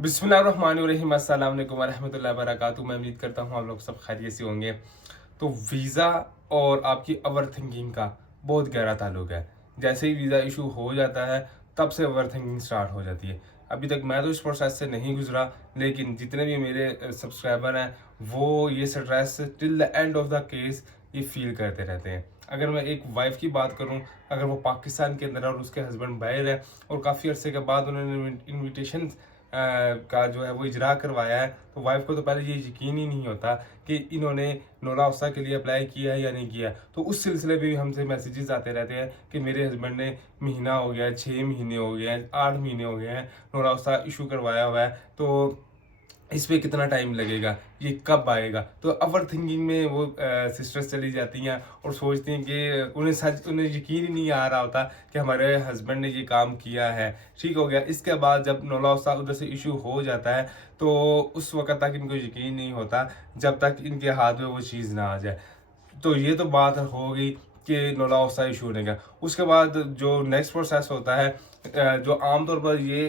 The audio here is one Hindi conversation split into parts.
बिस्मिल्लाहिर्रहमानिर्रहीम, अस्सलाम वालेकुम वरहमतुल्लाहि वबरकातुहू। मैं उम्मीद करता हूँ आप लोग सब खैरियत से होंगे। तो वीज़ा और आपकी ओवर थिंकिंग का बहुत गहरा ताल्लुक है। जैसे ही वीज़ा इशू हो जाता है तब से ओवर थिंकिंग स्टार्ट हो जाती है। अभी तक मैं तो इस प्रोसेस से नहीं गुजरा, लेकिन जितने भी मेरे सब्सक्राइबर हैं वो ये stress till the end of the case ये फील करते रहते हैं। अगर मैं एक वाइफ की बात करूं, अगर वो पाकिस्तान के अंदर है और उसके हस्बैंड बाहर है और काफ़ी अरसे के बाद उन्होंने इनविटेशन का जो है वो इजरा करवाया है, तो वाइफ को तो पहले ये यकीन ही नहीं होता कि इन्होंने नोरा अफ़सा के लिए अप्लाई किया है या नहीं किया। तो उस सिलसिले में भी हमसे मैसेजेस आते रहते हैं कि मेरे हस्बैंड ने महीना हो गया है, 6 महीने हो गए हैं, 8 महीने हो गए हैं, नोरा अफ़सा इशू करवाया हुआ है, तो इस पे कितना टाइम लगेगा, ये कब आएगा। तो ओवर थिंकिंग में वो सिस्टर्स चली जाती हैं और सोचती हैं कि उन्हें यकीन ही नहीं आ रहा होता कि हमारे हस्बैंड ने ये काम किया है। ठीक हो गया, इसके बाद जब नौला सा उधर से इशू हो जाता है तो उस वक्त तक इनको यकीन नहीं होता जब तक इनके हाथ में वो चीज़ ना आ जाए। तो ये तो बात हो गई कि नोला ऑफसा इशू होने का। उसके बाद जो नेक्स्ट प्रोसेस होता है, जो आमतौर पर ये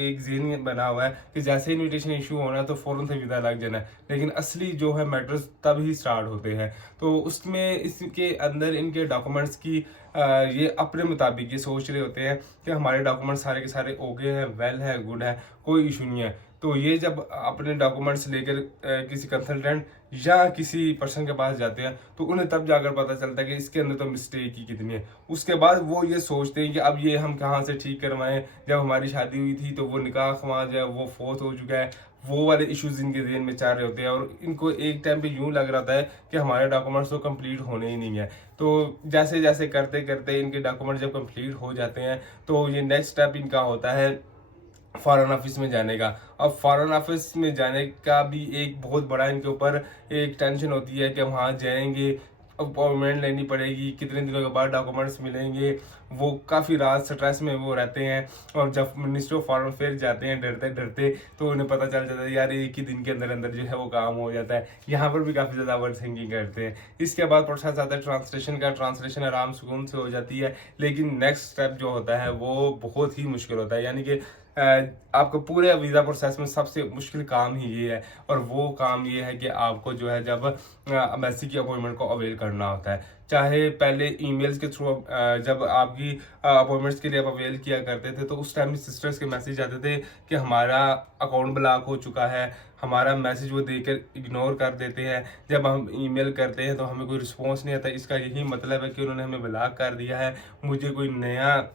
एक ज़हन बना हुआ है कि जैसे इनविटेशन इशू होना है तो फ़ौरन से विदा लग जाना है, लेकिन असली जो है मैटर्स तब ही स्टार्ट होते हैं। तो उसमें इसके अंदर इनके डॉक्यूमेंट्स की ये अपने मुताबिक ये सोच रहे होते हैं कि हमारे डॉक्यूमेंट्स सारे के सारे ओके हैं, वेल है, गुड है, कोई इशू नहीं है। तो ये जब अपने डॉक्यूमेंट्स लेकर किसी कंसल्टेंट या किसी पर्सन के पास जाते हैं तो उन्हें तब जाकर पता चलता है कि इसके अंदर तो मिस्टेक ही कितनी है। उसके बाद वो ये सोचते हैं कि अब ये हम कहाँ से ठीक करवाएं, जब हमारी शादी हुई थी तो वो निकाह खवा जो है वो फोर्थ हो चुका है। वो वाले इश्यूज इनके जहन में चल रहे होते हैं और इनको एक टाइम पे यूं लग रहा है कि हमारे डॉक्यूमेंट्स तो कंप्लीट होने ही नहीं है। तो जैसे जैसे करते करते इनके डॉक्यूमेंट जब कंप्लीट हो जाते हैं तो ये नेक्स्ट स्टेप इनका होता है फॉरेन ऑफिस में जाने का। अब फॉरेन ऑफिस में जाने का भी एक बहुत बड़ा इनके ऊपर एक टेंशन होती है कि वहाँ जाएंगे, अपॉइंटमेंट लेनी पड़ेगी, कितने दिनों के बाद डॉक्यूमेंट्स मिलेंगे। वो काफ़ी रात स्ट्रेस में वो रहते हैं और जब मिनिस्ट्री ऑफ फॉरेन अफेयर जाते हैं डरते डरते तो उन्हें पता चल जाता है यार एक ही दिन के अंदर अंदर जो है वो काम हो जाता है। यहाँ पर भी काफ़ी ज़्यादा ओवर थिंकिंग करते हैं। इसके बाद प्रोसेस आता है ट्रांसलेशन का। ट्रांसलेशन आराम सुकून से हो जाती है, लेकिन नेक्स्ट स्टेप जो होता है वो बहुत ही मुश्किल होता है। यानी कि आपको पूरे वीज़ा प्रोसेस में सबसे मुश्किल काम ही ये है, और वो काम ये है कि आपको जो है जब एम्बेसी की अपॉइंटमेंट को अवेल करना होता है। चाहे पहले ईमेल्स के थ्रू जब आपकी अपॉइंटमेंट्स के लिए आप अवेल किया करते थे तो उस टाइम भी सिस्टर्स के मैसेज आते थे कि हमारा अकाउंट ब्लॉक हो चुका है, हमारा मैसेज वो देकर इग्नोर कर देते हैं। जब हम ईमेल करते हैं तो हमें कोई रिस्पॉन्स नहीं आता, इसका यही मतलब है कि उन्होंने हमें ब्लॉक कर दिया है, मुझे कोई नया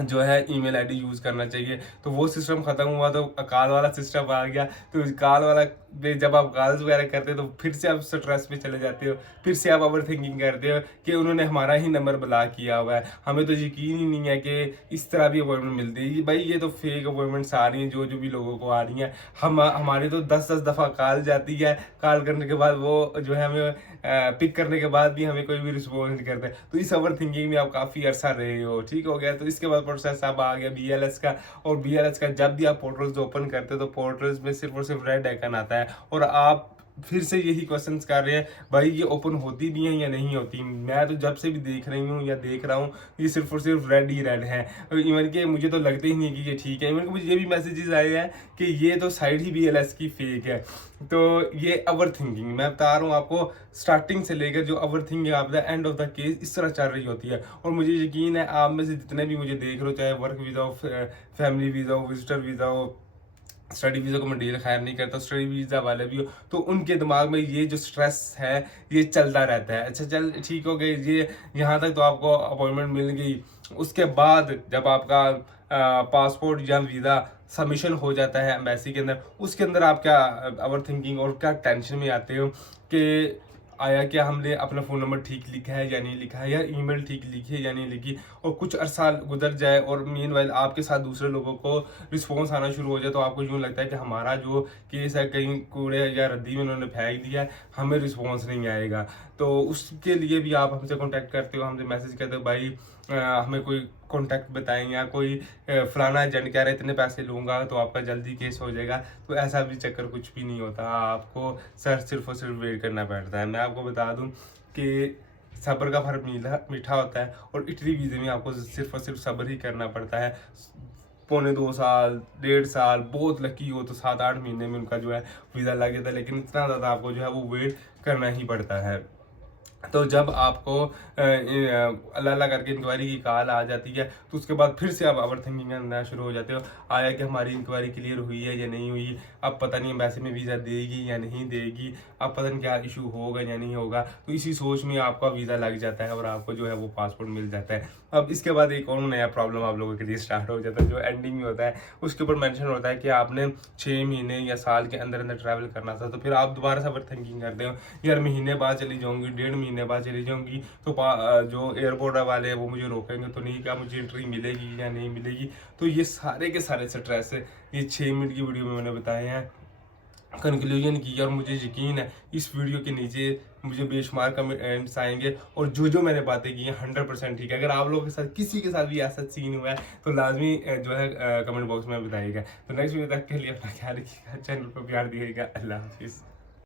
जो है ईमेल आईडी यूज़ करना चाहिए। तो वो सिस्टम ख़त्म हुआ तो कॉल वाला सिस्टम आ गया। तो कॉल वाला पे जब आप कॉल्स वगैरह करते हो तो फिर से आप स्ट्रेस में चले जाते हो, फिर से आप ओवर थिंकिंग करते हो कि उन्होंने हमारा ही नंबर ब्लॉक किया हुआ है, हमें तो यकीन ही नहीं है कि इस तरह भी अपॉइंटमेंट मिलती है। भाई ये तो फेक अपॉइंटमेंट्स आ रही हैं, जो जो भी लोगों को आ रही हैं। हम हमारी तो 10-10 दफ़ा कॉल जाती है, कॉल करने के बाद वो जो है हमें पिक करने के बाद भी हमें कोई भी रिस्पॉन्स नहीं करते। तो इस ओवर थिंकिंग में आप काफ़ी अरसा रहे हो। ठीक हो गया, तो इसके बाद प्रोसेस अब आ गया बीएलएस का। और बीएलएस का जब भी आप पोर्टल्स ओपन करते हो तो पोर्टल्स में सिर्फ और सिर्फ रेड आइकन आता है और आप फिर से यही क्वेश्चंस कर रहे हैं भाई ये ओपन होती भी हैं या नहीं होती। मैं तो जब से भी देख रही हूँ या देख रहा हूँ ये सिर्फ और सिर्फ रेड ही रेड है। इवन के मुझे तो लगते ही नहीं कि ये ठीक है। इवन के मुझे ये भी मैसेजेस आए हैं कि ये तो साइड ही बीएलएस की फेक है। तो ये ओवर थिंकिंग मैं बता रहा हूँ आपको, स्टार्टिंग से लेकर जो ओवर थिंकिंग आप the end of the case इस तरह चल रही होती है। और मुझे यकीन है आप में से जितने भी मुझे देख रहे हो, चाहे वर्क वीज़ा हो, फैमिली वीज़ा हो, विजिटर वीज़ा हो, स्टडी वीज़ा को मैं डील खैर नहीं करता, स्टडी वीज़ा वाले भी हो, तो उनके दिमाग में ये जो स्ट्रेस है ये चलता रहता है। अच्छा चल ठीक हो गई, ये यहाँ तक तो आपको अपॉइंटमेंट मिल गई। उसके बाद जब आपका पासपोर्ट या वीज़ा सबमिशन हो जाता है एम्बेसी के अंदर, उसके अंदर आप क्या ओवर थिंकिंग और क्या टेंशन में आते हो कि आया क्या हमने अपना फ़ोन नंबर ठीक लिखा है या नहीं लिखा है, या ईमेल ठीक लिखी है या नहीं लिखी। और कुछ अरसा गुजर जाए और मीनवाइल आपके साथ दूसरे लोगों को रिस्पॉन्स आना शुरू हो जाए तो आपको यूँ लगता है कि हमारा जो केस है कहीं कूड़े या रद्दी में उन्होंने फेंक दिया है, हमें रिस्पॉन्स नहीं आएगा। तो उसके लिए भी आप हमसे कॉन्टैक्ट करते हो, हमसे मैसेज करते हो भाई हमें कोई कॉन्टैक्ट बताएं, या कोई फलाना एजेंट कह रहे इतने पैसे लूँगा तो आपका जल्दी केस हो जाएगा। तो ऐसा भी चक्कर कुछ भी नहीं होता, आपको सर सिर्फ और सिर्फ वेट करना पड़ता है। मैं आपको बता दूं कि सब्र का फल मीठा मीठा होता है और इटली वीज़े में आपको सिर्फ और सिर्फ सब्र ही करना पड़ता है। पौने 2 साल, 1.5 साल, बहुत लकी हो तो 7-8 महीने में उनका जो है वीज़ा लग जाता है, लेकिन इतना ज़्यादा आपको जो है वो वेट करना ही पड़ता है। तो जब आपको अल्लाह अल्लाह करके इंक्वायरी की कॉल आ जाती है, तो उसके बाद फिर से आप ओवरथिंकिंग करना शुरू हो जाते हो, आया कि हमारी इंक्वायरी क्लियर हुई है या नहीं हुई, अब पता नहीं एम्बेसी में वीज़ा देगी या नहीं देगी, अब पता नहीं क्या इशू होगा या नहीं होगा। तो इसी सोच में आपका वीज़ा लग जाता है और आपको जो है वो पासपोर्ट मिल जाता है। अब इसके बाद एक और नया प्रॉब्लम आप लोगों के लिए स्टार्ट हो जाता है, जो एंडिंग में होता है उसके ऊपर मेंशन होता है कि आपने 6 महीने या साल के अंदर अंदर ट्रैवल करना था। तो फिर आप दोबारा से ओवरथिंकिंग करते हो, यार महीने बाद चली जाऊंगी, 1.5 महीने बाद चली जाऊंगी, तो जो एयरपोर्ट वाले हैं वो मुझे रोकेंगे तो नहीं, क्या मुझे एंट्री मिलेगी या नहीं मिलेगी। तो ये सारे के सारे स्ट्रेस ये 6 मिनट की वीडियो में मैंने बताए हैं, कंक्लूजन की। और मुझे यकीन है इस वीडियो के नीचे मुझे बेशुमार कमेंट्स आएंगे, और जो मैंने बातें की हैं 100% ठीक है। अगर आप लोगों के साथ किसी के साथ भी ऐसा सीन हुआ है तो लाजमी जो है कमेंट बॉक्स में बताइएगा। तो नेक्स्ट वीडियो तक के लिए अपना ख्याल रखिएगा, चैनल पर प्यार दिएगा। अल्लाह हाफिज़।